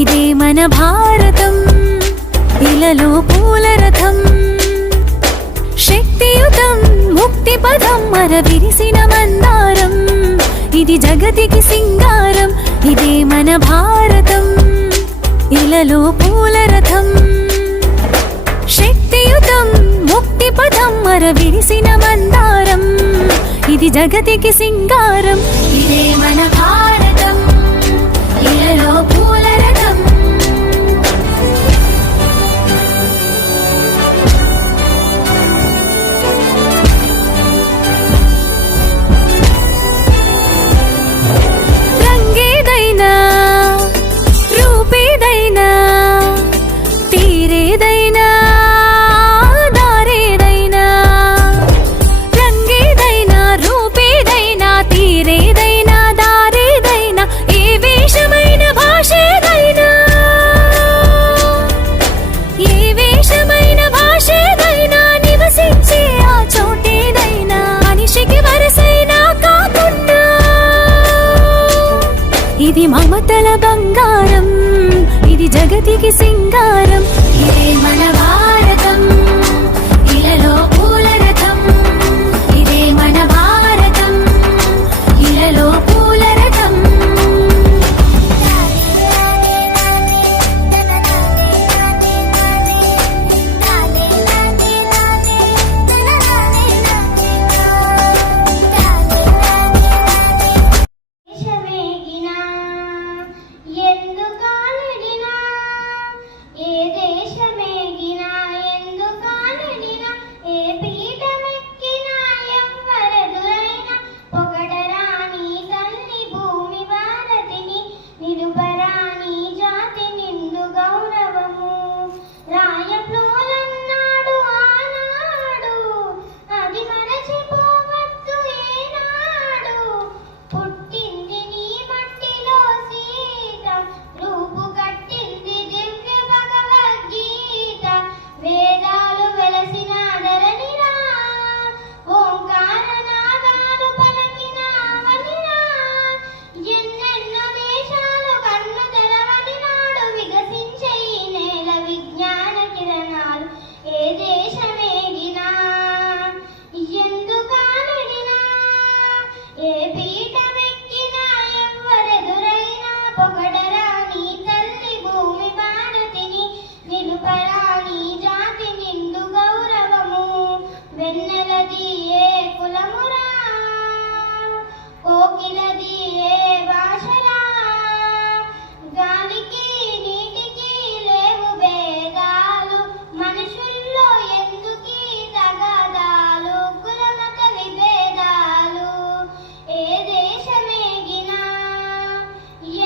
ఇదే మన భారతం, ఇలలో పూల రథం, శక్తియుతం ముక్తి పదం మరవిరిసిన మందారం, ఇది జగతికి సింగారం. ఇదే మన భారతం, ఇలలో పూల రథం, శక్తియుతం ముక్తి పదం మరవిరిసిన మందారం, ఇది జగతికి సింగారం. ఇదే మన భారతం, ఇలలో పూల రథం. రంగేదైనా రూపేదైనా తీరేదైనా దారేదైనా, రంగేదైనా రూపేదైనా తీరేదైనా దారేదైనా, ఏ వేషమైన భాషేదైనా, ఏ వేషమైన భాషేదైనా, నివసించే ఆ చోటేదైనా, మనిషికి వరసైనా కాకుండా ఇది మమతల బంగారం, ఇది జగతికి సింగారం. ఇదే మన భారతం, ఇలలో పూల రథం, ఇదే మన భారతం, ఇలలో పూల రథం. దేశమేగినా ఎందుకానడినా, ఏ దేశమేగినా ఎందుకానడినా, ఏ పీఠమెక్కినా ఎవ్వరెదురైనా, పొగడరాని తల్లి భూమి భారతిని, నిలుపరాని జాతి నిండు గౌరవము. రాయప్రోలన్నాడు ఆనాడు, అది మరచిపోవద్దు ఏనాడు. పుట్టింది నీ మట్టిలో సీత, రూపు కట్టింది దివ్య భగవద్గీత, వేదాలు వెలసిన ధరణిరా, ఓంకార నాదాలు పలికిన అవనిరా, ఎన్నెన్నో దేశాలు కన్ను తెరవని నాడు, వికసించే ఈ నేల విజ్ఞాన కిరణాలు. ఏ దేశమేగినా ఎందుకానడినా, ఏ పీఠమెక్కినా ఎవ్వరెదురైనా, పొగడరాని తల్లి భూమి భారతిని, నిలుపరాని జాతి నిండు గౌరవము. వెన్నెలది ఏ కులమురా, కోకిలది ఏ భాషరా, గాలికి నీటికి లేవు భేదాలు, మనుషుల్లో ఎందుకీ తగాదాలు, కులమత విభేదాలు. ఏ దేశమేగినా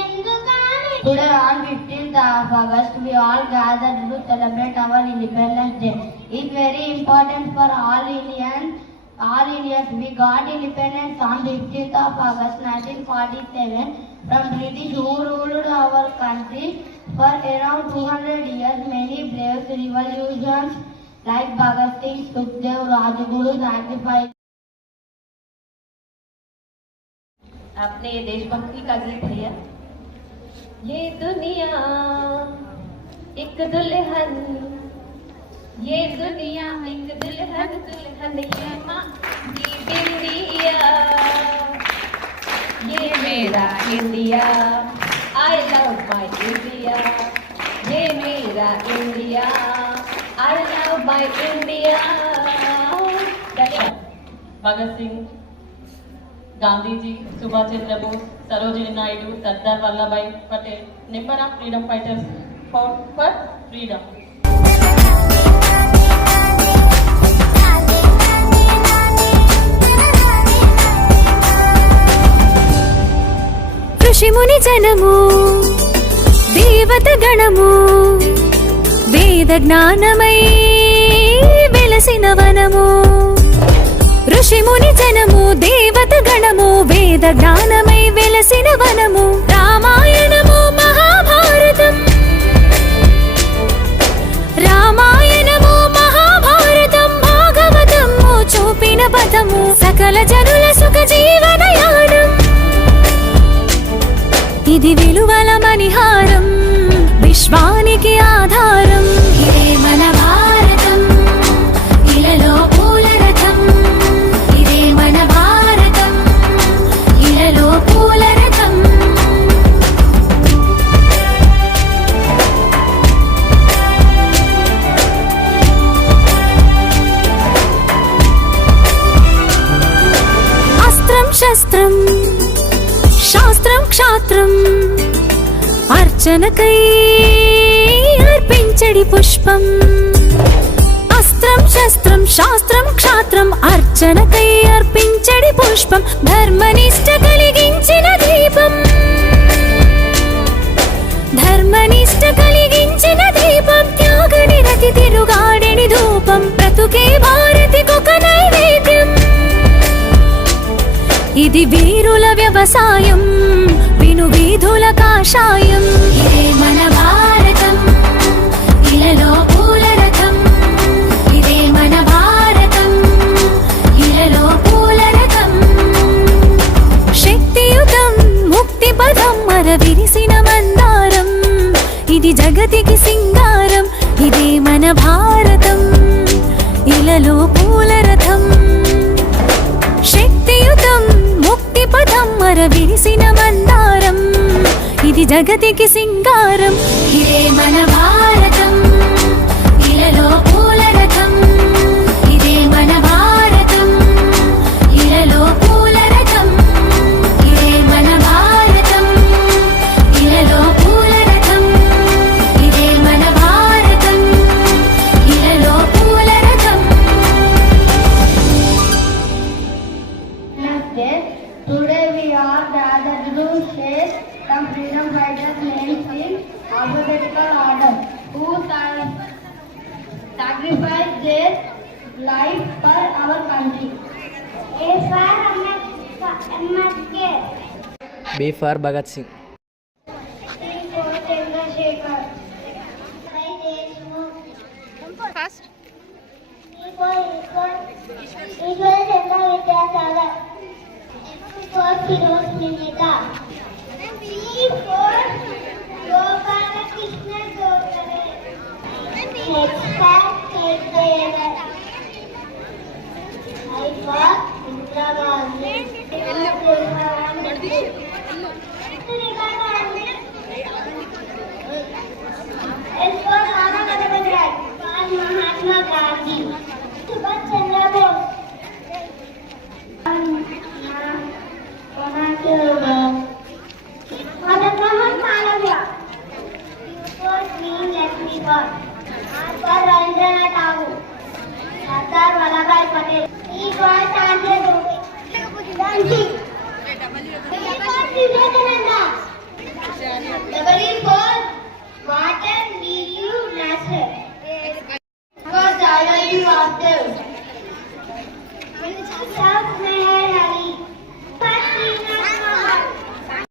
ఎందుకాని. Today on 15th of August, we all gathered to celebrate our Independence Day. It's very important for all Indians. We got independence on 15th of August 1947 from British, who ruled our country for around 200 years. Many brave revolutions like Bhagat Singh, Sukhdev, Rajguru sacrificed. आपने ये देशभक्ति का गीत है। ये दुनिया एक दुल्हन, ये दुनिया एक दुल्हन, दुल्हन ये माँ की बिंदिया, ये मेरा India, I love my India, ये मेरा India, I love my India. Bhagat Singh, Gandhi ji, Subhash Chandra Bose, Sarojini Naidu, Sardar Vallabh Bhai Patel, number of freedom fighters fought for freedom. ఋషి ముని జనము, దేవత గణము, వేద జ్ఞానమై వెలసిన వనము. ఋషి ముని జనము, దేవత గణము, వేద జ్ఞానమై వెలసిన వనము. రామాయణము మహాభారతం, రామాయణము మహాభారతం, భాగవతము చూపిన పథము, సకల జనుల సుఖ జీవనయానం. ఇది విలువల మణిహారం, విశ్వానికి ఆధారం. ఇదే మన భారతం, ఇలలో పూల రథం. ఇదే మన భారతం, ఇలలో పూల రథం. అస్త్రం శస్త్రం శాస్త్రం క్షాత్రం అర్చనకై అర్పించడి పుష్పం. అస్త్రం శస్త్రం శాస్త్రం క్షాత్రం అర్చనకై అర్పించడి పుష్పం. ధర్మనిష్ట కలిగించిన దీపం, ధర్మనిష్ట కలిగించిన దీపం. త్యాగ నిరతి తిరుగాడెని ధూపం. బ్రతుకే భారతికొక నైవేద్యం. ఇది వీరుల వ్యవసాయం, విను వీధుల కాషాయం. ఇదే మన భారతం, ఇలలో పూల రథం. ఇదే మన భారతం, ఇలలో పూల రథం. శక్తియుతం ముక్తి పదం మర విరిసిన మందారం. ఇది జగతికి సింగారం. ఇదే మన భారతం, ఇలలో పూల రథం. శక్తియుతం ముక్తి పదం మర విరిసిన మందారం. ఇది జగతికి సింగారం. ఇదే మన భారతం, ఇలలో పూల రథం. ఇదే మన భారతం, ఇలలో పూల రథం. ఇదే మన భారతం, ఇలలో పూల రథం. ఇదే మన భారతం, ఇలలో పూల రథం. Today we are gathered to share some freedom fighters' names in alphabetical order who sacrificed their life for our country. A for Ambedkar. B for Bhagat Singh. C for Chandrasekhar. I Deshmukh. First. E for Ishwar Chandra Vidyasagar. F for Firoz Mehta. G for Gopala Krishna Gokhale. H